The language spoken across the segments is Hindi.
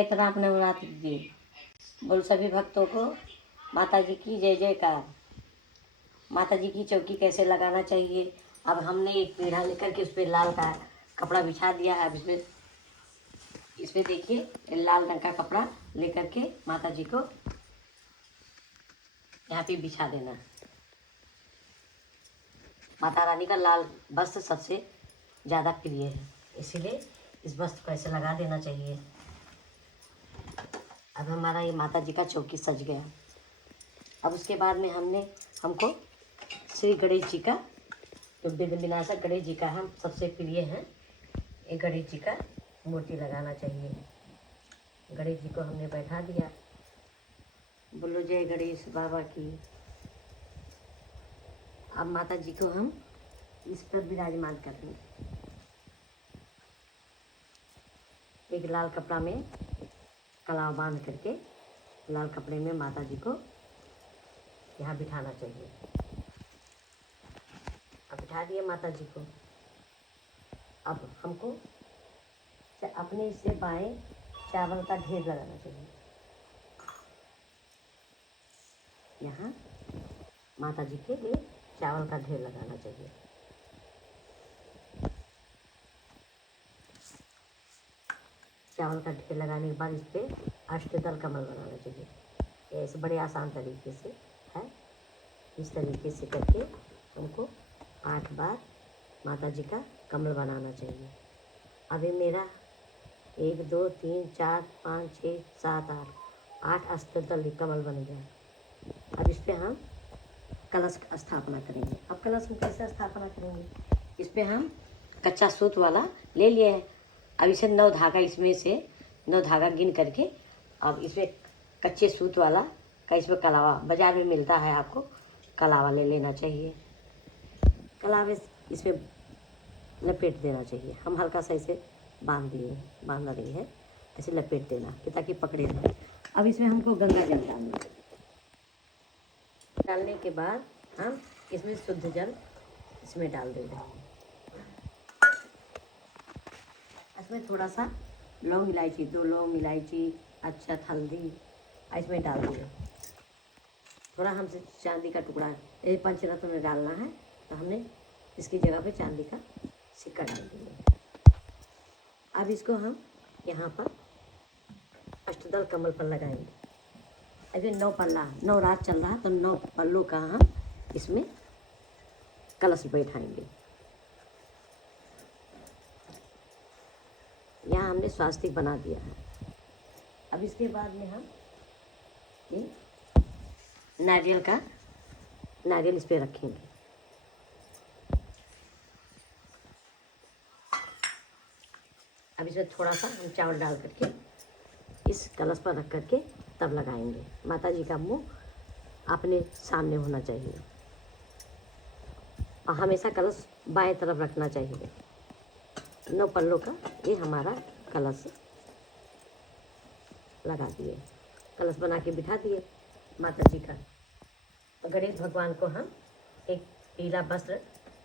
इतना अपने नवरात्रि कीजिए। बोल सभी भक्तों को माता जी की जय जयकार। माता जी की चौकी कैसे लगाना चाहिए। अब हमने एक पीढ़ा लेकर के उस पर लाल का कपड़ा बिछा दिया है। अब इसमें देखिए लाल रंग का कपड़ा लेकर के माता जी को यहाँ पे बिछा देना। माता रानी का लाल वस्त्र सबसे ज़्यादा प्रिय है, इसीलिए इस वस्त्र को ऐसे लगा देना चाहिए। अब हमारा ये माता जी का चौकी सज गया। अब उसके बाद में हमको श्री गणेश जी का, तो विघ्न विनाशक गणेश जी का हम सबसे प्रिय हैं, ये गणेश जी का मूर्ति लगाना चाहिए। गणेश जी को हमने बैठा दिया। बोलो जय गणेश बाबा की। अब माता जी को हम इस पर विराजमान करेंगे। एक लाल कपड़ा में कलाव बांध करके लाल कपड़े में माता जी को यहाँ बिठाना चाहिए। अब बिठा दिए माता जी को। अब हमको अपने इससे बाएं चावल का ढेर लगाना चाहिए। यहाँ माता जी के लिए चावल का ढेर लगाना चाहिए। चावल का ढेर लगाने के बाद इस पर अष्टदल कमल बनाना चाहिए। ऐसे बड़े आसान तरीके से है। इस तरीके से करके हमको 8 बार माता जी का कमल बनाना चाहिए। अभी मेरा 1 2 3 4 5 6 7 8 अष्टदल कमल बन गया। अब इस पर हम कलश का स्थापना करेंगे। अब कलश में कैसे स्थापना करेंगे। इस पर हम कच्चा सूत वाला ले लिए हैं। अब इसे 9 धागा, इसमें से 9 धागा गिन करके अब इसमें कच्चे सूत वाला का इसमें कलावा बाज़ार में मिलता है, आपको कलावा ले लेना चाहिए। कलावे इसमें लपेट देना चाहिए। हम हल्का सा इसे बांध रही है, ऐसे लपेट देना कि ताकि पकड़े रहे। अब इसमें हमको गंगा जल डालने के बाद हम इसमें शुद्ध जल इसमें डाल देंगे। इसमें थोड़ा सा लौंग इलायची, 2 लौंग इलायची, अच्छा हल्दी इसमें डाल दिए। थोड़ा हमसे चांदी का टुकड़ा, ये पंचरत्न में डालना है, तो हमने इसकी जगह पे चांदी का सिक्का डाल दिया। अब इसको हम यहाँ पर अष्टदल कमल पर लगाएंगे। अभी 9 पल्ला, 9 रात चल रहा, तो 9 पल्लों का हम इसमें कलश बैठाएंगे। यहाँ हमने स्वास्तिक बना दिया है। अब इसके बाद में हम ये नारियल इस पे रखेंगे। अब इसमें थोड़ा सा हम चावल डाल करके इस कलश पर रख करके तब लगाएंगे। माता जी का मुंह अपने सामने होना चाहिए और हमेशा कलश बाएं तरफ रखना चाहिए। 9 पल्लों का ये हमारा कलश लगा दिए। कलश बना के बिठा दिए माता जी का। और गणेश भगवान को हम एक पीला वस्त्र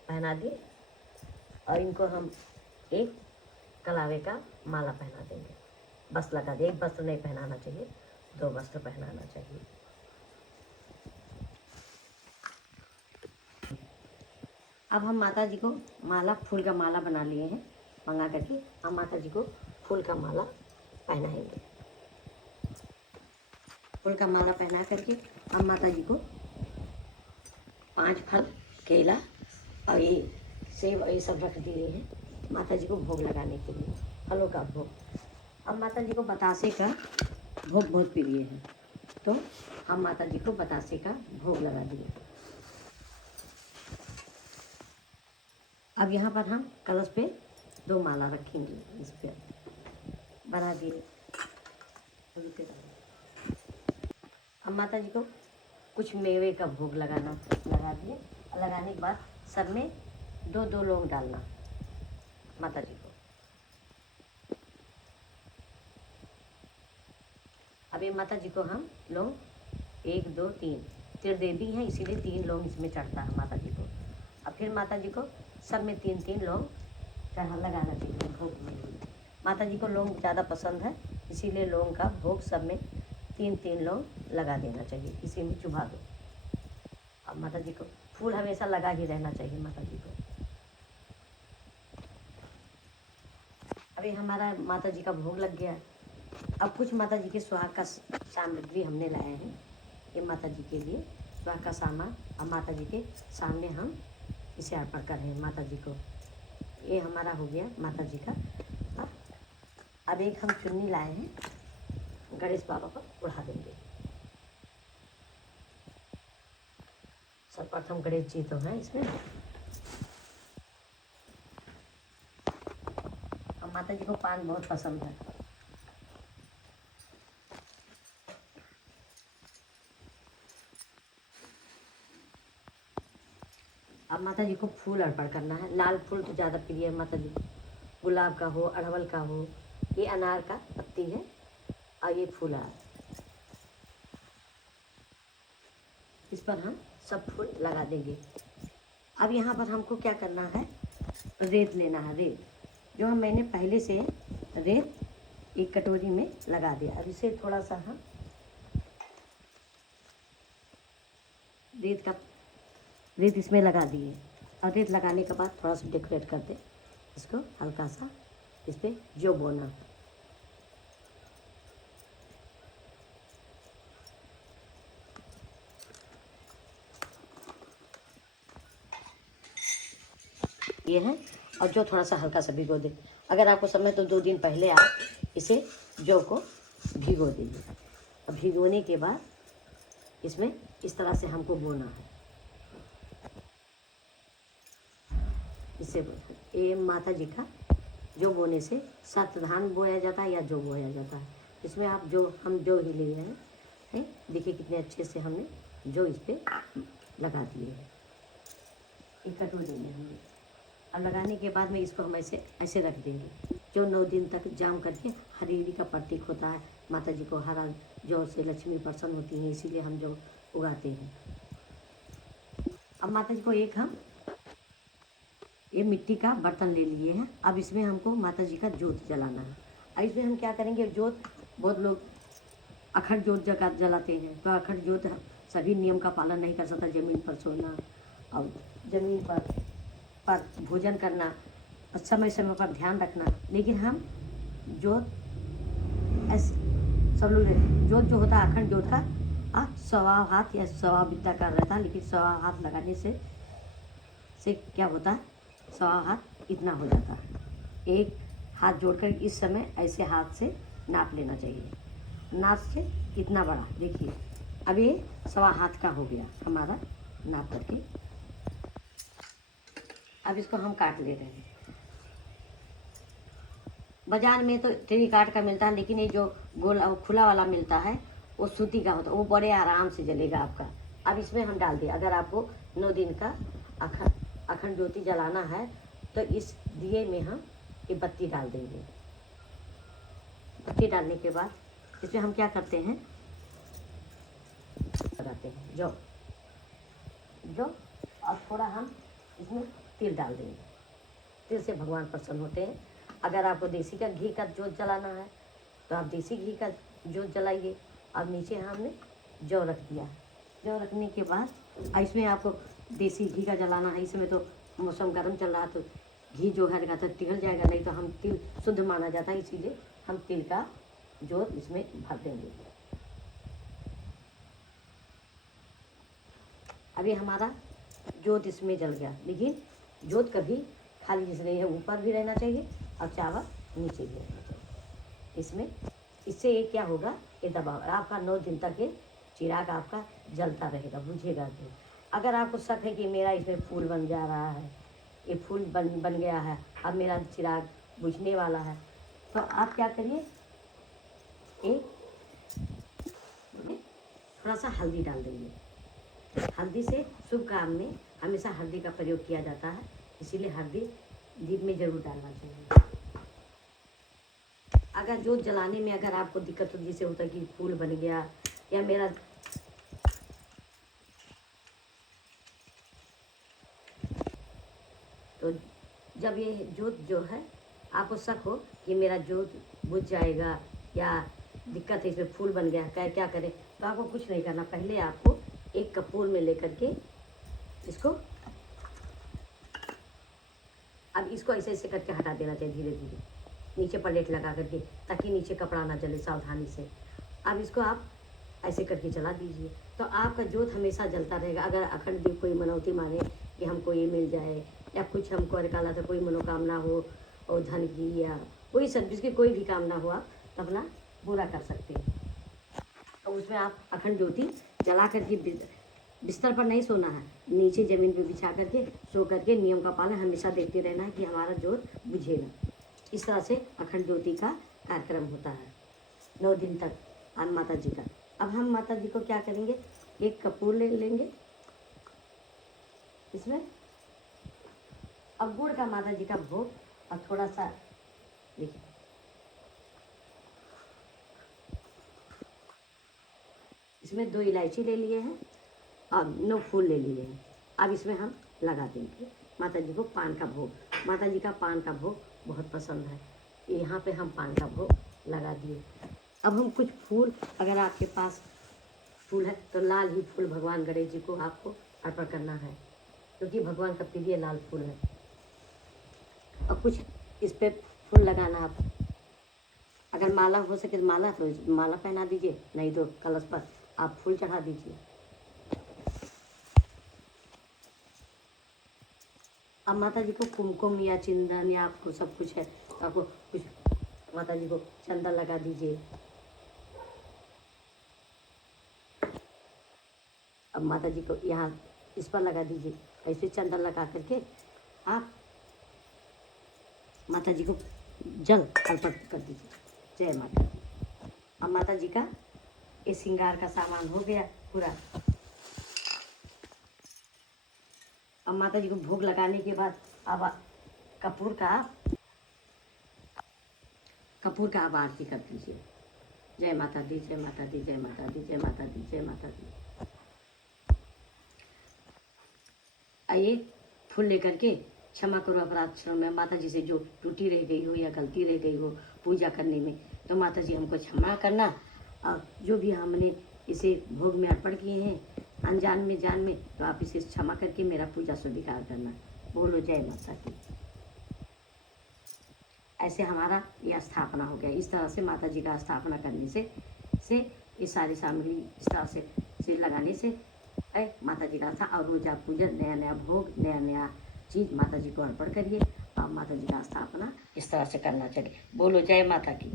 पहना दिए और इनको हम एक कलावे का माला पहना देंगे। बस लगा दिए। एक वस्त्र नहीं पहनाना चाहिए, 2 वस्त्र पहनाना चाहिए। अब हम माता जी को माला, फूल का माला बना लिए हैं मंगा करके। हम माता जी को फूल का माला पहनाएंगे। फूल का माला पहना करके हम माता जी को 5 फल, केला और ये सेब और ये सब रख दिए हैं माता जी को भोग लगाने के लिए, फलों का भोग। अब माता जी को बतासे का भोग बहुत प्रिय है, तो हम माता जी को बतासे का भोग लगा दिए। अब यहाँ पर हम कलश पे 2 माला रखेंगे। इस पे बना दिए। अब माता जी को कुछ मेवे का भोग लगा दिए। लगाने के बाद सब में 2-2 लौंग डालना माता जी को। अब ये माता जी को हम लौंग 1 2 3 त्रिदेवी हैं, इसीलिए 3 लौंग इसमें चढ़ता है माता जी को। अब फिर माता जी को सब में 3-3 लौंग लगाना चाहिए भोग में। माता जी को लौंग ज़्यादा पसंद है, इसीलिए लौंग का भोग सब में 3-3 लौंग लगा देना चाहिए, इसी में चुभा दो। अब माता जी को फूल हमेशा लगा ही रहना चाहिए माता जी को। अभी हमारा माता जी का भोग लग गया। अब कुछ माता जी के सुहाग का सामग्री हमने लाए हैं, ये माता जी के लिए सुहाग का सामान। अब माता जी के सामने हम इसे अर्पण कर रहे हैं माता जी को। ये हमारा हो गया माता जी का। अब एक हम चुन्नी लाए हैं, गणेश बाबा को उड़ा देंगे। सर्वप्रथम गणेश जी तो हैं इसमें। अब माता जी को पान बहुत पसंद है। अब माता जी को फूल अर्पण करना है। लाल फूल तो ज़्यादा प्रिय है माता जी को, गुलाब का हो, अड़हुल का हो, ये अनार का पत्ती है और ये फूल है। इस पर हम सब फूल लगा देंगे। अब यहाँ पर हमको क्या करना है, रेत लेना है। रेत जो हम मैंने पहले से रेत एक कटोरी में लगा दिया। अब इसे थोड़ा सा हम रेत इसमें लगा दिए। और रेत लगाने के बाद थोड़ा सा डेकोरेट कर दे इसको, हल्का सा इस पर जो बोना। ये है। और जो थोड़ा सा हल्का सा भिगो दे। अगर आपको समय तो 2 दिन पहले आप इसे जौ को भिगो दीजिए। और भिगोने के बाद इसमें इस तरह से हमको बोना है। इससे ये माता जी का जो बोने से सत धान बोया जाता है या जो बोया जाता है। इसमें आप जो हम जो ही लिए हैं, देखिए कितने अच्छे से हमने जो इस पर लगा दिए हैं एक कटोरी में हमने। अब लगाने के बाद में इसको हम ऐसे ऐसे रख देंगे। जो 9 दिन तक जाम करके हरियरी का प्रतीक होता है। माता जी को हरा जौ से लक्ष्मी प्रसन्न होती है, इसीलिए हम जौ उगाते हैं। अब माता जी को एक हम ये मिट्टी का बर्तन ले लिए हैं। अब इसमें हमको माता जी का जोत जलाना है। और इसमें हम क्या करेंगे, जोत बहुत लोग अखंड जोत जलाते हैं, तो अखंड जोत सभी नियम का पालन नहीं कर सकता। ज़मीन पर सोना और ज़मीन पर भोजन करना और समय समय पर ध्यान रखना। लेकिन हम जोत ऐसे सब लोग जोत जो होता है अखंड जोत का 1.25 हाथ या 1.25 बित्ता का रहता है। लेकिन 1.25 हाथ लगाने से क्या होता है, 1.25 हाथ इतना हो जाता है। एक हाथ जोड़कर इस समय ऐसे हाथ से नाप लेना चाहिए। नाप से इतना बड़ा देखिए। अब ये 1.25 हाथ का हो गया हमारा नाप करके। अब इसको हम काट ले रहे हैं। बाजार में तो ट्री काट का मिलता है, लेकिन ये जो गोल खुला वाला मिलता है वो सूती का होता है, वो बड़े आराम से जलेगा आपका। अब इसमें हम डाल दिए। अगर आपको 9 दिन का अखंड ज्योति जलाना है तो इस दिए में हम ये बत्ती डाल देंगे। बत्ती डालने के बाद इसमें हम क्या करते हैं, लगाते हैं जो और थोड़ा हम इसमें तिल डाल देंगे। तिल से भगवान प्रसन्न होते हैं। अगर आपको देसी का घी का जोत जलाना है तो आप देसी घी का जोत जलाइए। अब नीचे हमने जौ रख दिया। जौ रखने के बाद इसमें आपको देसी घी का जलाना है। इसमें तो मौसम गर्म चल रहा है तो घी जो है लगातार पिघल जाएगा, नहीं तो हम तिल शुद्ध माना जाता है, इसीलिए हम तिल का जोत इसमें भर देंगे। अभी हमारा जोत इसमें जल गया। लेकिन जोत कभी खाली जिस नहीं है, ऊपर भी रहना चाहिए और चावल नीचे भी रहना चाहिए इसमें। इससे ये क्या होगा, ये दबाव आपका 9 दिन तक ये चिराग आपका जलता रहेगा, बुझेगा तो। अगर आपको शक है कि मेरा इसमें फूल बन जा रहा है, ये फूल बन गया है, अब मेरा चिराग बुझने वाला है, तो आप क्या करिए, एक थोड़ा सा हल्दी डाल देंगे। हल्दी से शुभ काम में हमेशा हल्दी का प्रयोग किया जाता है, इसीलिए हल्दी दीप में जरूर डालना चाहिए। अगर जोत जलाने में अगर आपको दिक्कत हो, जैसे होता है कि फूल बन गया या मेरा तो जब ये जोत जो है आपको शक हो कि मेरा जोत बुझ जाएगा या दिक्कत है, इसमें फूल बन गया, क्या क्या करें, तो आपको कुछ नहीं करना। पहले आपको एक कपूर में लेकर के इसको, अब इसको ऐसे ऐसे करके हटा देना चाहिए धीरे धीरे, नीचे प्लेट लगा करके, ताकि नीचे कपड़ा ना जले, सावधानी से। अब इसको आप ऐसे करके जला दीजिए, तो आपका जोत हमेशा जलता रहेगा। अगर अखंड दीप कोई मनौती मांगे कि हमको ये मिल जाए, या कुछ हमको निकाला था, कोई मनोकामना हो और धन की, या कोई सब जिसकी कोई भी कामना हो, आप अपना पूरा कर सकते हैं। तो उसमें आप अखंड ज्योति जला करके, बिस्तर पर नहीं सोना है, नीचे ज़मीन पे बिछा करके सो करके नियम का पालन हमेशा देखते रहना है कि हमारा जोत बुझेगा। इस तरह से अखंड ज्योति का कार्यक्रम होता है 9 दिन तक आज माता जी का। अब हम माता जी को क्या करेंगे, एक कपूर ले लेंगे इसमें, अब गुड़ का माता जी का भोग, और थोड़ा सा देखिए इसमें 2 इलायची ले लिए हैं और 9 फूल ले लिए हैं। अब इसमें हम लगा देंगे माता जी को पान का भोग। माता जी का पान का भोग बहुत पसंद है, यहाँ पे हम पान का भोग लगा दिए। अब हम कुछ फूल, अगर आपके पास फूल है तो लाल ही फूल भगवान गणेश जी को आपको अर्पण करना है, क्योंकि भगवान का प्रिय लाल फूल है। और कुछ इस पर फूल लगाना, आप अगर माला हो सके तो माला, तो माला पहना दीजिए, नहीं तो कलश पर आप फूल चढ़ा दीजिए। अब माता जी को कुमकुम या चंदन या आपको सब कुछ है, तो आपको कुछ माता जी को चंदन लगा दीजिए। अब माता जी को यहाँ इस पर लगा दीजिए, ऐसे चंदन लगा करके आप माता जी को जल अर्पण कर दीजिए। जय माता दी। अब माता जी का ये श्रृंगार का सामान हो गया पूरा। अब माता जी को भोग लगाने के बाद अब कपूर का आप आरती कर दीजिए। जय माता दी, जय माता दी, जय माता दी, जय माता दी, जय माता दी। आइए फूल लेकर के क्षमा करो अपराध क्षण में, माता जी से जो त्रुटि रह गई हो या गलती रह गई हो पूजा करने में, तो माता जी हमको क्षमा करना। और जो भी हमने इसे भोग में अर्पण किए हैं अनजान में जान में, तो आप इसे क्षमा करके मेरा पूजा स्वीकार करना। बोलो जय माता की। ऐसे हमारा यह स्थापना हो गया। इस तरह से माता जी का स्थापना करने से ये सारी सामग्री इस तरह से लगाने से है माता जी का था। और रोज आप पूजा, नया नया भोग, नया नया चीज़ माता जी को अर्पण करिए। आप माता जी का स्थापना इस तरह से करना चाहिए। बोलो जय माता की।